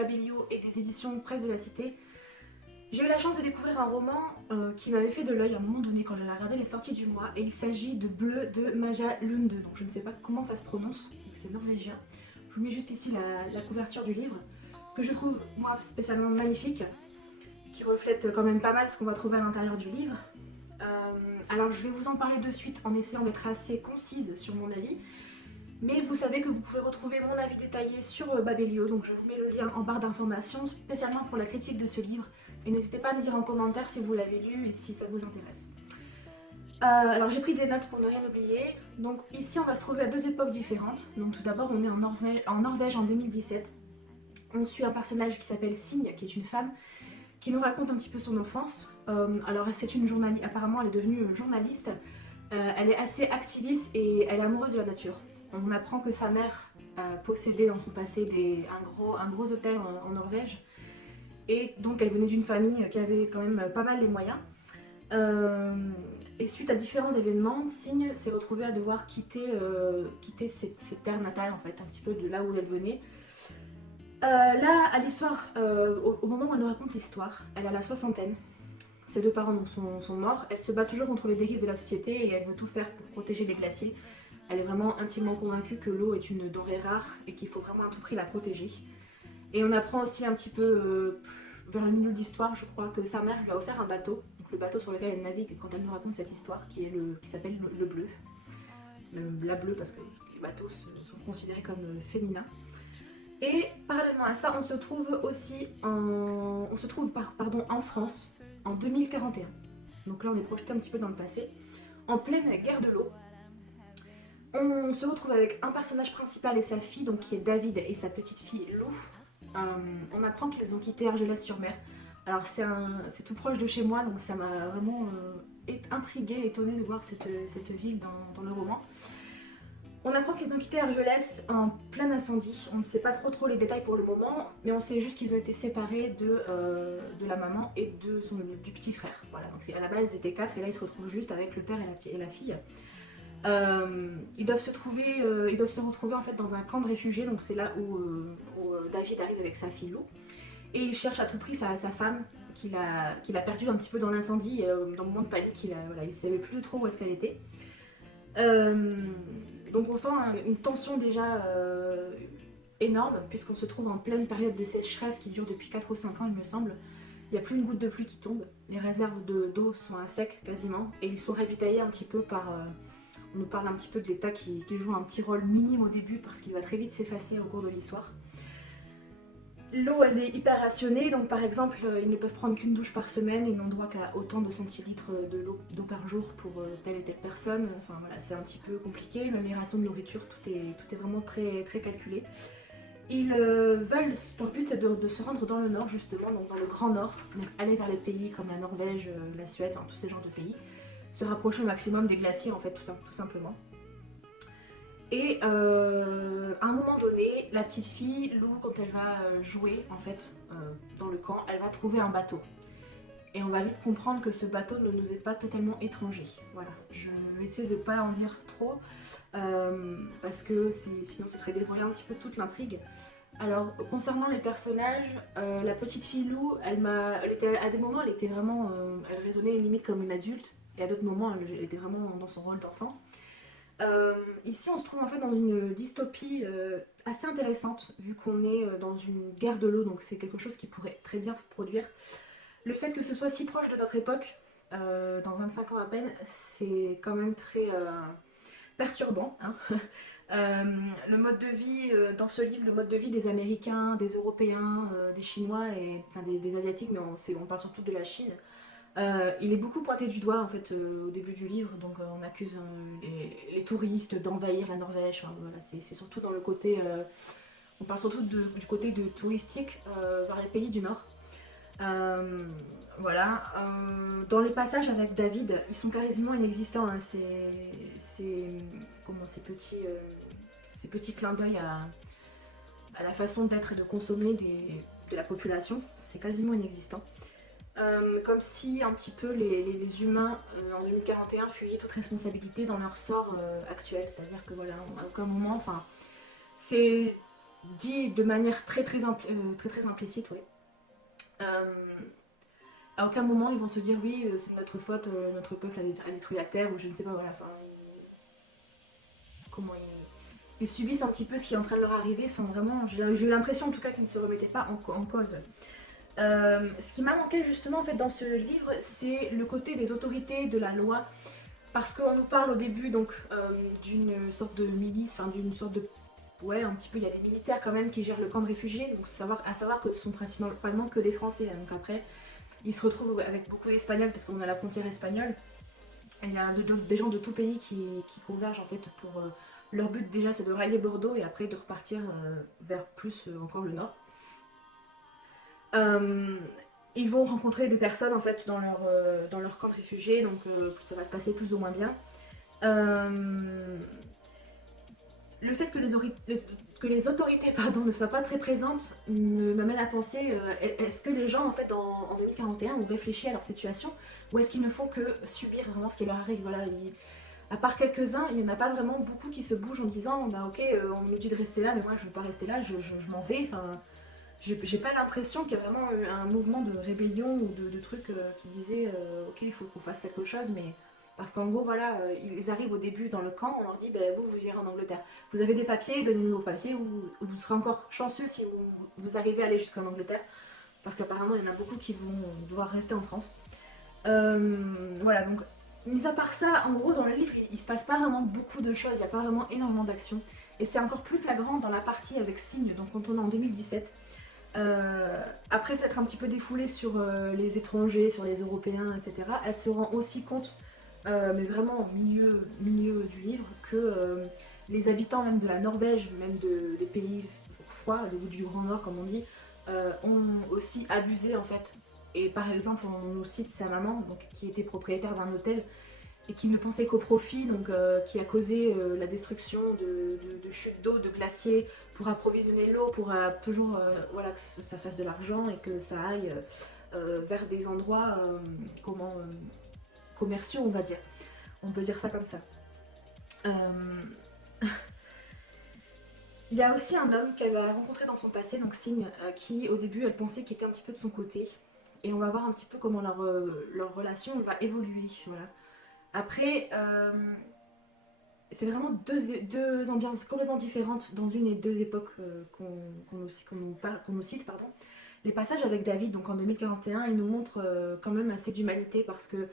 Babelio et des éditions Presse de la Cité. J'ai eu la chance de découvrir un roman qui m'avait fait de l'œil à un moment donné quand j'avais regardé les sorties du mois, et il s'agit de Bleu de Maja Lunde, donc je ne sais pas comment ça se prononce, c'est norvégien. Je vous mets juste ici la couverture du livre, que je trouve moi spécialement magnifique, qui reflète quand même pas mal ce qu'on va trouver à l'intérieur du livre. Alors je vais vous en parler de suite en essayant d'être assez concise sur mon avis, mais vous savez que vous pouvez retrouver mon avis détaillé sur Babelio, donc je vous mets le lien en barre d'informations spécialement pour la critique de ce livre, et n'hésitez pas à me dire en commentaire si vous l'avez lu et si ça vous intéresse. Alors j'ai pris des notes pour ne rien oublier. Donc ici on va se trouver à deux époques différentes. Donc tout d'abord on est en Norvège en 2017. On suit un personnage qui s'appelle Signe, qui est une femme, qui nous raconte un petit peu son enfance. Alors c'est une journaliste, apparemment elle est devenue journaliste. Elle est assez activiste et elle est amoureuse de la nature. On apprend que sa mère possédait dans son passé un gros hôtel en Norvège. Et donc elle venait d'une famille qui avait quand même pas mal les moyens. Et suite à différents événements, Signe s'est retrouvée à devoir quitter ses terres natales, en fait, un petit peu de là où elle venait. Là, à l'histoire, au moment où elle nous raconte l'histoire, elle a la soixantaine. Ses deux parents sont morts. Elle se bat toujours contre les dérives de la société et elle veut tout faire pour protéger les glaciers. Elle est vraiment intimement convaincue que l'eau est une denrée rare et qu'il faut vraiment à tout prix la protéger. Et on apprend aussi un petit peu vers le milieu de l'histoire, je crois, que sa mère lui a offert un bateau, donc le bateau sur lequel elle navigue quand elle nous raconte cette histoire, qui s'appelle le Bleu. La Bleue parce que les bateaux sont considérés comme féminins. Et parallèlement à ça, on se trouve en France en 2041. Donc là, on est projeté un petit peu dans le passé, en pleine guerre de l'eau. On se retrouve avec un personnage principal et sa fille, donc qui est David, et sa petite fille Lou. On apprend qu'ils ont quitté Argelès-sur-Mer. Alors c'est tout proche de chez moi, donc ça m'a vraiment intriguée, étonnée de voir cette ville dans le roman. On apprend qu'ils ont quitté Argelès en plein incendie. On ne sait pas trop les détails pour le moment, mais on sait juste qu'ils ont été séparés de la maman et du petit frère. Voilà, donc à la base ils étaient 4 et là ils se retrouvent juste avec le père et la fille. Ils doivent se retrouver en fait dans un camp de réfugiés, donc c'est là où David arrive avec sa fille Lou. Et il cherche à tout prix sa femme qu'il a perdue un petit peu dans l'incendie, dans le moment de panique, il ne savait plus trop où est-ce qu'elle était. Donc on sent une tension déjà énorme, puisqu'on se trouve en pleine période de sécheresse qui dure depuis 4 ou 5 ans il me semble. Il n'y a plus une goutte de pluie qui tombe, les réserves d'eau sont à sec quasiment, et ils sont ravitaillés un petit peu par... on nous parle un petit peu de l'État qui joue un petit rôle minime au début parce qu'il va très vite s'effacer au cours de l'histoire. L'eau elle est hyper rationnée, donc par exemple ils ne peuvent prendre qu'une douche par semaine, ils n'ont droit qu'à autant de centilitres d'eau par jour pour telle et telle personne. Enfin voilà, c'est un petit peu compliqué, même les rations de nourriture, tout est vraiment très calculé. Ils veulent, leur but c'est de se rendre dans le nord justement, donc dans le grand nord, donc aller vers les pays comme la Norvège, la Suède, enfin, tous ces genres de pays, se rapprocher au maximum des glaciers en fait tout simplement. Et à un moment donné, la petite fille, Lou, quand elle va jouer en fait dans le camp, elle va trouver un bateau. Et on va vite comprendre que ce bateau ne nous est pas totalement étranger. Voilà, je vais essayer de ne pas en dire trop parce que sinon ce serait dévoiler un petit peu toute l'intrigue. Alors concernant les personnages, la petite fille Lou, à des moments elle était vraiment, elle raisonnait limite comme une adulte, et à d'autres moments elle était vraiment dans son rôle d'enfant. Ici on se trouve en fait dans une dystopie assez intéressante vu qu'on est dans une guerre de l'eau, donc c'est quelque chose qui pourrait très bien se produire. Le fait que ce soit si proche de notre époque, dans 25 ans à peine, c'est quand même très perturbant, hein. Le mode de vie, dans ce livre, le mode de vie des Américains, des Européens, des Chinois, enfin des Asiatiques, mais on parle surtout de la Chine. Il est beaucoup pointé du doigt en fait au début du livre, donc on accuse les touristes d'envahir la Norvège. Enfin, voilà, c'est surtout dans le côté, on parle surtout du côté touristique vers les pays du Nord. Voilà. Dans les passages avec David, ils sont quasiment inexistants, hein. Ces petits clins d'œil à la façon d'être et de consommer de la population, c'est quasiment inexistant. Comme si un petit peu les humains en 2041 fuyaient toute responsabilité dans leur sort actuel, c'est-à-dire que voilà, à aucun moment, enfin, c'est dit de manière très implicite, oui. Euh, à aucun moment ils vont se dire oui, c'est de notre faute, notre peuple a détruit la terre ou je ne sais pas, voilà. Enfin, comment ils subissent un petit peu ce qui est en train de leur arriver sans vraiment. J'ai eu l'impression en tout cas qu'ils ne se remettaient pas en cause. Ce qui m'a manqué justement en fait dans ce livre, c'est le côté des autorités, de la loi, parce qu'on nous parle au début donc d'une sorte de milice, enfin d'une sorte de ouais un petit peu il y a des militaires quand même qui gèrent le camp de réfugiés, donc à savoir que ce sont principalement que des Français, hein. Donc après ils se retrouvent avec beaucoup d'Espagnols parce qu'on a la frontière espagnole. Et il y a des gens de tout pays qui convergent en fait pour leur but déjà c'est de rallier Bordeaux et après de repartir vers plus encore le nord. Euh, Ils vont rencontrer des personnes en fait dans leur camp de réfugiés, donc ça va se passer plus ou moins bien. Euh, le fait que les autorités pardon, ne soient pas très présentes m'amène à penser est-ce que les gens en fait en 2041 ont réfléchi à leur situation ou est-ce qu'ils ne font que subir vraiment ce qui leur arrive. Voilà, à part quelques-uns, il n'y en a pas vraiment beaucoup qui se bougent en disant bah ok on me dit de rester là mais moi je veux pas rester là, je m'en vais. Enfin, j'ai pas l'impression qu'il y a vraiment eu un mouvement de rébellion ou de trucs qui disaient ok il faut qu'on fasse quelque chose, mais parce qu'en gros voilà ils arrivent au début dans le camp, on leur dit ben vous irez en Angleterre, vous avez des papiers, donnez-nous vos papiers ou vous serez encore chanceux si vous arrivez à aller jusqu'en Angleterre, parce qu'apparemment il y en a beaucoup qui vont devoir rester en France. Voilà, donc mis à part ça, en gros dans le livre il se passe pas vraiment beaucoup de choses, il n'y a pas vraiment énormément d'action, et c'est encore plus flagrant dans la partie avec Signe, donc quand on est en 2017. Après s'être un petit peu défoulée sur les étrangers, sur les Européens, etc., elle se rend aussi compte, mais vraiment au milieu du livre, que les habitants même de la Norvège, même des pays froids, du Grand Nord comme on dit, ont aussi abusé en fait. Et par exemple, on nous cite sa maman, donc, qui était propriétaire d'un hôtel, et qui ne pensait qu'au profit, donc qui a causé la destruction de chutes d'eau, de glaciers, pour approvisionner l'eau, pour toujours voilà, que ça fasse de l'argent et que ça aille vers des endroits comment, commerciaux, on va dire. On peut dire ça comme ça. Euh, Il y a aussi un homme qu'elle a rencontré dans son passé, donc Signe, qui au début elle pensait qu'il était un petit peu de son côté. Et on va voir un petit peu comment leur relation va évoluer. Voilà. Après, c'est vraiment deux ambiances complètement différentes dans une et deux époques qu'on nous cite. Pardon. Les passages avec David, donc en 2041, ils nous montrent quand même assez d'humanité parce que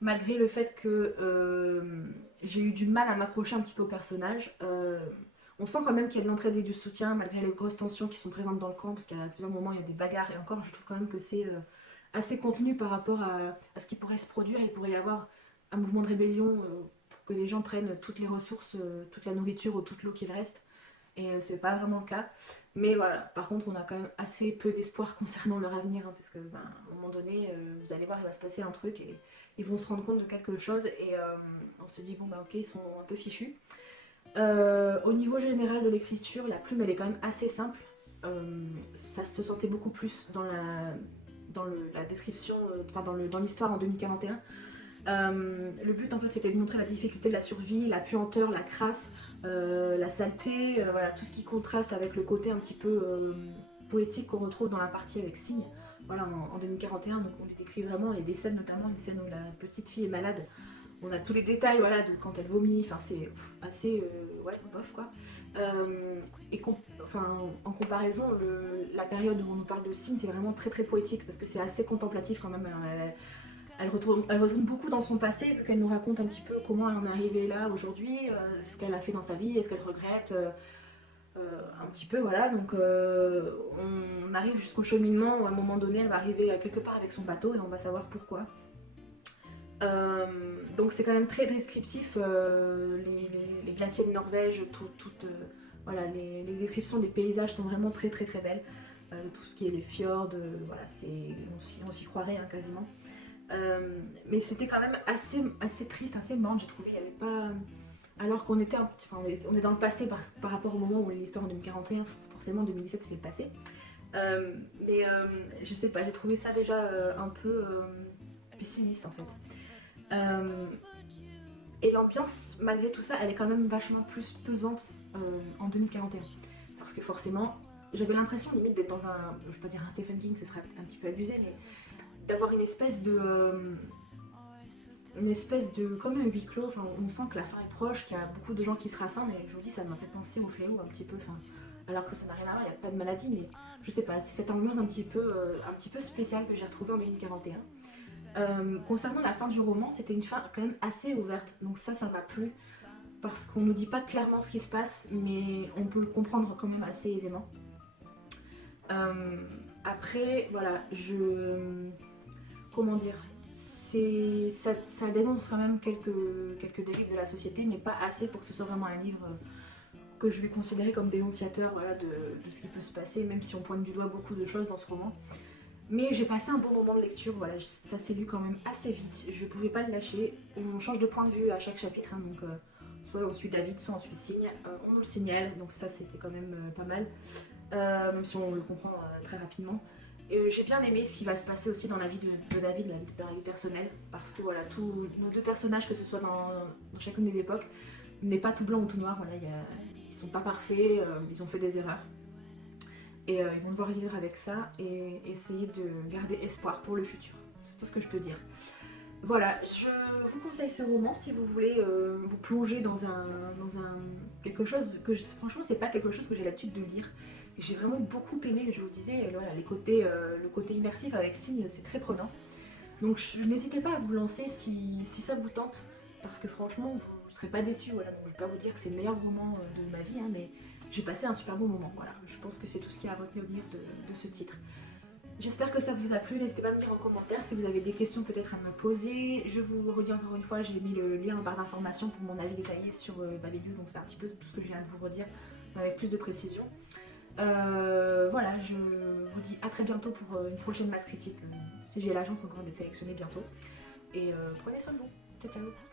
malgré le fait que j'ai eu du mal à m'accrocher un petit peu au personnage, on sent quand même qu'il y a de l'entraide et du soutien malgré les grosses tensions qui sont présentes dans le camp parce qu'à plusieurs moments il y a des bagarres et encore je trouve quand même que c'est assez contenu par rapport à ce qui pourrait se produire. Il pourrait y avoir un mouvement de rébellion pour que les gens prennent toutes les ressources, toute la nourriture ou toute l'eau qu'il reste. Et c'est pas vraiment le cas. Mais voilà, par contre, on a quand même assez peu d'espoir concernant leur avenir, hein, parce que ben, à un moment donné, vous allez voir, il va se passer un truc et ils vont se rendre compte de quelque chose et on se dit, bon bah ok, ils sont un peu fichus. Au niveau général de l'écriture, la plume elle est quand même assez simple. Ça se sentait beaucoup plus la description, enfin dans l'histoire en 2041. Le but en fait c'était de montrer la difficulté de la survie, la puanteur, la crasse, la saleté, voilà, tout ce qui contraste avec le côté un petit peu poétique qu'on retrouve dans la partie avec Signe. Voilà, en 2041, donc on décrit vraiment, il y a des scènes notamment, une scène où la petite fille est malade. On a tous les détails, voilà, de quand elle vomit, enfin c'est assez, ouais, bof quoi. Enfin, en comparaison, la période où on nous parle de Signe, c'est vraiment très poétique parce que c'est assez contemplatif quand même. Elle retourne beaucoup dans son passé, qu'elle nous raconte un petit peu comment elle en est arrivée là aujourd'hui, ce qu'elle a fait dans sa vie, est-ce qu'elle regrette, un petit peu, voilà. Donc on arrive jusqu'au cheminement où à un moment donné elle va arriver quelque part avec son bateau et on va savoir pourquoi. Donc c'est quand même très descriptif, les glaciers de Norvège, voilà, les descriptions des paysages sont vraiment très belles. Tout ce qui est les fjords, voilà, on s'y croirait hein, quasiment. Mais c'était quand même assez triste, assez morne, j'ai trouvé. Il y avait pas. Alors qu'on était, enfin, on est dans le passé par rapport au moment où l'histoire en 2041, forcément 2017 c'est le passé. Mais je sais pas, j'ai trouvé ça déjà un peu pessimiste en fait. Et l'ambiance, malgré tout ça, elle est quand même vachement plus pesante en 2041. parce que forcément, j'avais l'impression limite d'être dans un, je vais pas dire un Stephen King, ce serait un petit peu abusé, mais d'avoir une espèce de comme un huis clos, enfin, on sent que la fin est proche, qu'il y a beaucoup de gens qui se rassemblent, et je vous dis, ça m'a fait penser au fléau un petit peu, enfin, alors que ça n'a rien à voir, il n'y a pas de maladie, mais je sais pas, c'est cette ambiance un petit peu spéciale que j'ai retrouvée en 2041. Concernant la fin du roman, c'était une fin quand même assez ouverte, donc ça m'a plu, parce qu'on nous dit pas clairement ce qui se passe, mais on peut le comprendre quand même assez aisément. Euh, Après, voilà, comment dire, ça dénonce quand même quelques dérives de la société, mais pas assez pour que ce soit vraiment un livre que je vais considérer comme dénonciateur, voilà, de ce qui peut se passer, même si on pointe du doigt beaucoup de choses dans ce roman. Mais j'ai passé un bon moment de lecture, voilà, ça s'est lu quand même assez vite, je pouvais pas le lâcher. On change de point de vue à chaque chapitre, hein, donc soit on suit David, soit on suit Signe, on le signale, donc ça c'était quand même pas mal, même si on le comprend très rapidement. J'ai bien aimé ce qui va se passer aussi dans la vie de David, la vie personnelle, parce que voilà, tous nos deux personnages, que ce soit dans chacune des époques, n'est pas tout blanc ou tout noir, voilà, ils sont pas parfaits, ils ont fait des erreurs. Et ils vont devoir vivre avec ça et essayer de garder espoir pour le futur. C'est tout ce que je peux dire. Voilà, je vous conseille ce roman si vous voulez vous plonger dans un quelque chose que franchement c'est pas quelque chose que j'ai l'habitude de lire. J'ai vraiment beaucoup aimé, je vous disais, voilà, le côté immersif avec Signe, c'est très prenant. Donc n'hésitez pas à vous lancer si ça vous tente, parce que franchement vous ne serez pas déçus. Voilà. Donc, je ne vais pas vous dire que c'est le meilleur roman de ma vie, hein, mais j'ai passé un super bon moment. Voilà. Je pense que c'est tout ce qu'il y a à retenir de ce titre. J'espère que ça vous a plu, n'hésitez pas à me dire en commentaire si vous avez des questions peut-être à me poser. Je vous redis encore une fois, j'ai mis le lien en barre d'informations pour mon avis détaillé sur Babylus, donc c'est un petit peu tout ce que je viens de vous redire avec plus de précision. Voilà, je vous dis à très bientôt pour une prochaine masse critique, si j'ai la chance encore de sélectionner bientôt. Et prenez soin de vous. Ciao ciao.